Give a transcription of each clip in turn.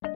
Here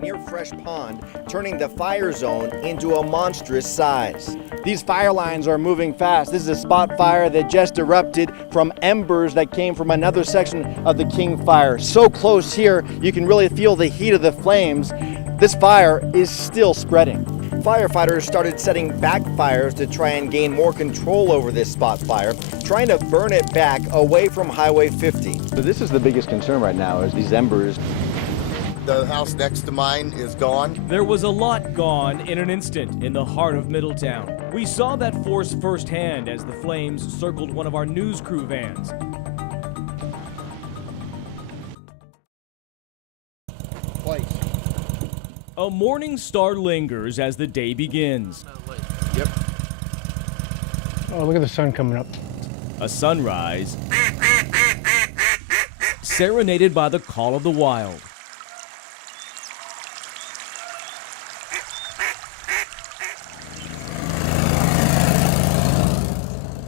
near Fresh Pond, turning the fire zone into a monstrous size. These fire lines are moving fast. This is a spot fire that just erupted from embers that came from another section of the King Fire. So close here, you can really feel the heat of the flames. This fire is still spreading. Firefighters started setting backfires to try and gain more control over this spot fire, trying to burn it back away from Highway 50. So this is the biggest concern right now, is these embers. The house next to mine is gone. There was a lot gone in an instant in the heart of Middletown. We saw that force firsthand as the flames circled one of our news crew vans. A morning star lingers as the day begins. Yep. Oh, look at the sun coming up. A sunrise serenaded by the call of the wild.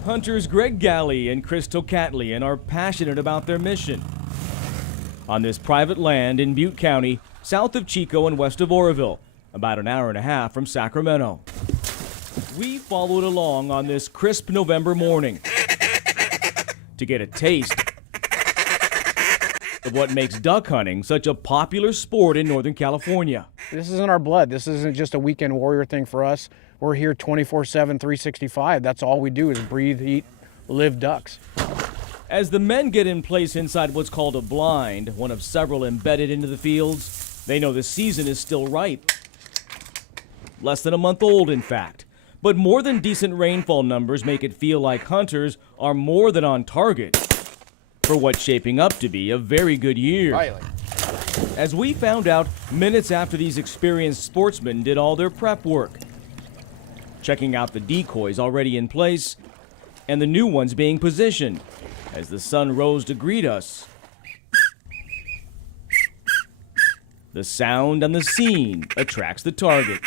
Hunters Greg Galley and Crystal Catlian are passionate about their mission. On this private land in Butte County, south of Chico and west of Oroville, about an hour and a half from Sacramento. We followed along on this crisp November morning to get a taste of what makes duck hunting such a popular sport in Northern California. This is in our blood. This isn't just a weekend warrior thing for us. We're here 24/7, 365. That's all we do is breathe, eat, live ducks. As the men get in place inside what's called a blind, one of several embedded into the fields, they know the season is still ripe. Less than a month old, in fact. But more than decent rainfall numbers make it feel like hunters are more than on target for what's shaping up to be a very good year. As we found out minutes after these experienced sportsmen did all their prep work, checking out the decoys already in place and the new ones being positioned as the sun rose to greet us. The sound and the scene attracts the target.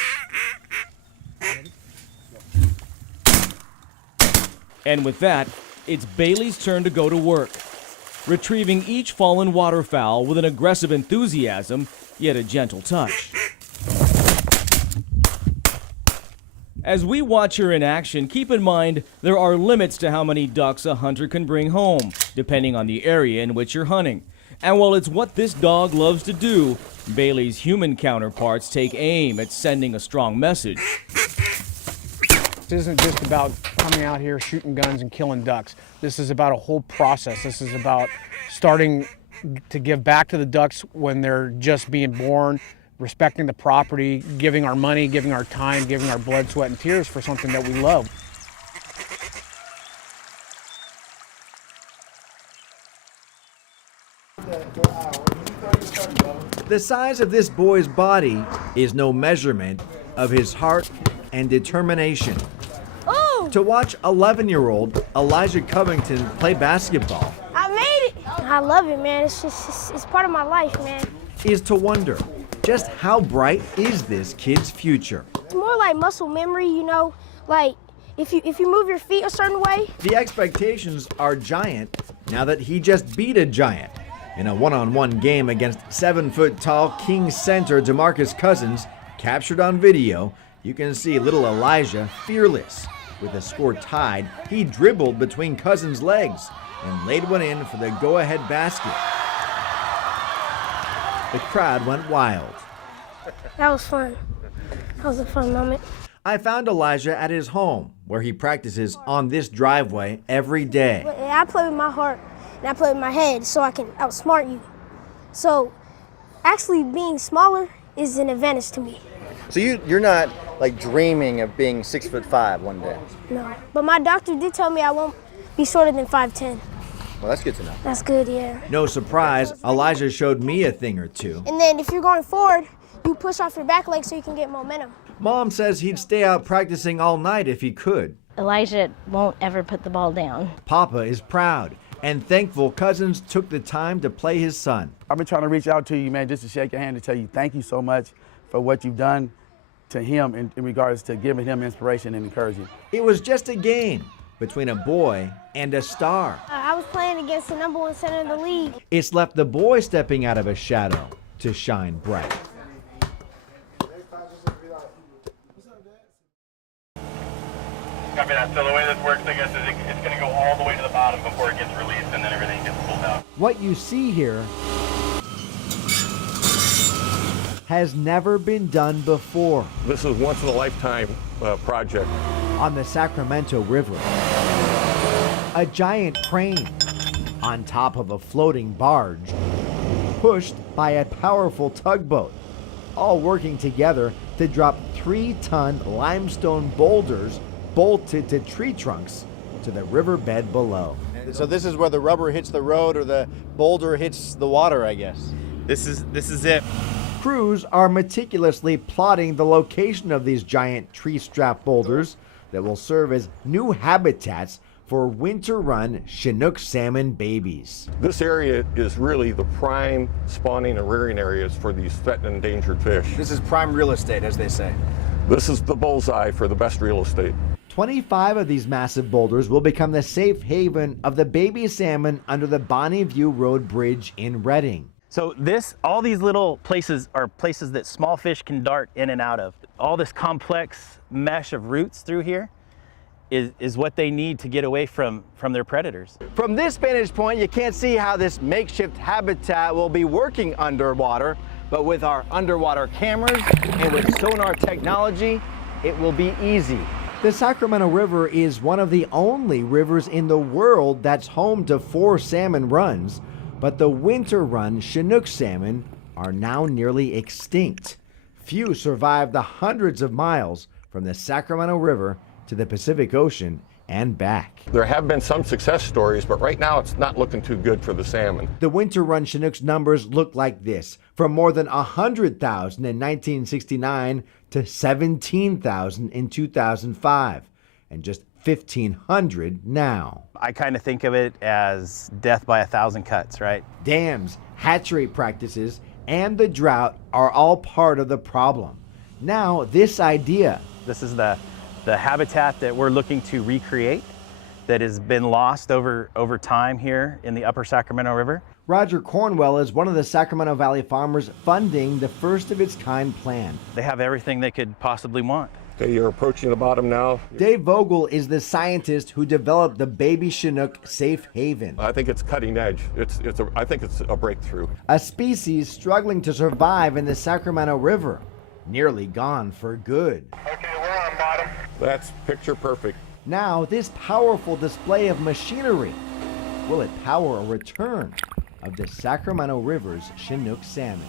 And with that, it's Bailey's turn to go to work, retrieving each fallen waterfowl with an aggressive enthusiasm, yet a gentle touch. As we watch her in action, keep in mind there are limits to how many ducks a hunter can bring home, depending on the area in which you're hunting. And while it's what this dog loves to do, Bailey's human counterparts take aim at sending a strong message. This isn't just about coming out here shooting guns and killing ducks. This is about a whole process. This is about starting to give back to the ducks when they're just being born, respecting the property, giving our money, giving our time, giving our blood, sweat, and tears for something that we love. The size of this boy's body is no measurement of his heart and determination. Oh! To watch 11-year-old Elijah Covington play basketball, I made it! I love it, man. It's part of my life, man. is to wonder just how bright is this kid's future. It's more like muscle memory, you know, like if you move your feet a certain way. The expectations are giant now that he just beat a giant. In a one-on-one game against 7-foot-tall King center DeMarcus Cousins, captured on video, you can see little Elijah fearless. With the score tied, he dribbled between Cousins' legs and laid one in for the go-ahead basket. The crowd went wild. That was fun. That was a fun moment. I found Elijah at his home, where he practices on this driveway every day. I play with my heart and I play with my head so I can outsmart you. So actually being smaller is an advantage to me. So you're not like dreaming of being 6'5" one day? No, but my doctor did tell me I won't be shorter than 5'10". Well, that's good to know. That's good, yeah. No surprise, Elijah showed me a thing or two. And then if you're going forward, you push off your back leg so you can get momentum. Mom says he'd stay out practicing all night if he could. Elijah won't ever put the ball down. Papa is proud and thankful Cousins took the time to play his son. I've been trying to reach out to you, man, just to shake your hand and tell you thank you so much for what you've done to him in regards to giving him inspiration and encouragement. It was just a game between a boy and a star. I was playing against the #1 center in the league. It's left the boy stepping out of a shadow to shine bright. Copy that. So the way this works, I guess, is it's going to go all the way to the bottom before it gets released, and then everything gets pulled out. What you see here has never been done before. This is once in a lifetime project. On the Sacramento River, a giant crane on top of a floating barge, pushed by a powerful tugboat, all working together to drop 3-ton limestone boulders bolted to tree trunks to the riverbed below. So this is where the rubber hits the road or the boulder hits the water, I guess. This is it. Crews are meticulously plotting the location of these giant tree-strapped boulders that will serve as new habitats for winter-run Chinook salmon babies. This area is really the prime spawning and rearing areas for these threatened and endangered fish. This is prime real estate, as they say. This is the bullseye for the best real estate. 25 of these massive boulders will become the safe haven of the baby salmon under the Bonnie View Road Bridge in Redding. So all these little places are places that small fish can dart in and out of. All this complex mesh of roots through here is what they need to get away from their predators. From this vantage point, you can't see how this makeshift habitat will be working underwater, but with our underwater cameras and with sonar technology, it will be easy. The Sacramento River is one of the only rivers in the world that's home to 4 salmon runs, but the winter run Chinook salmon are now nearly extinct. Few survive the hundreds of miles from the Sacramento River to the Pacific Ocean and back. There have been some success stories, but right now it's not looking too good for the salmon. The winter run Chinook's numbers look like this, from more than 100,000 in 1969 to 17,000 in 2005, and just 1,500 now. I kind of think of it as death by 1,000 cuts, right? Dams, hatchery practices, and the drought are all part of the problem. Now, this idea. This is the habitat that we're looking to recreate that has been lost over time here in the upper Sacramento River. Roger Cornwell is one of the Sacramento Valley farmers funding the first of its kind plan. They have everything they could possibly want. Okay, you're approaching the bottom now. Dave Vogel is the scientist who developed the baby Chinook safe haven. I think it's cutting edge. I think it's a breakthrough. A species struggling to survive in the Sacramento River, nearly gone for good. Okay, we're on bottom. That's picture perfect. Now, this powerful display of machinery, will it power a return of the Sacramento River's Chinook salmon?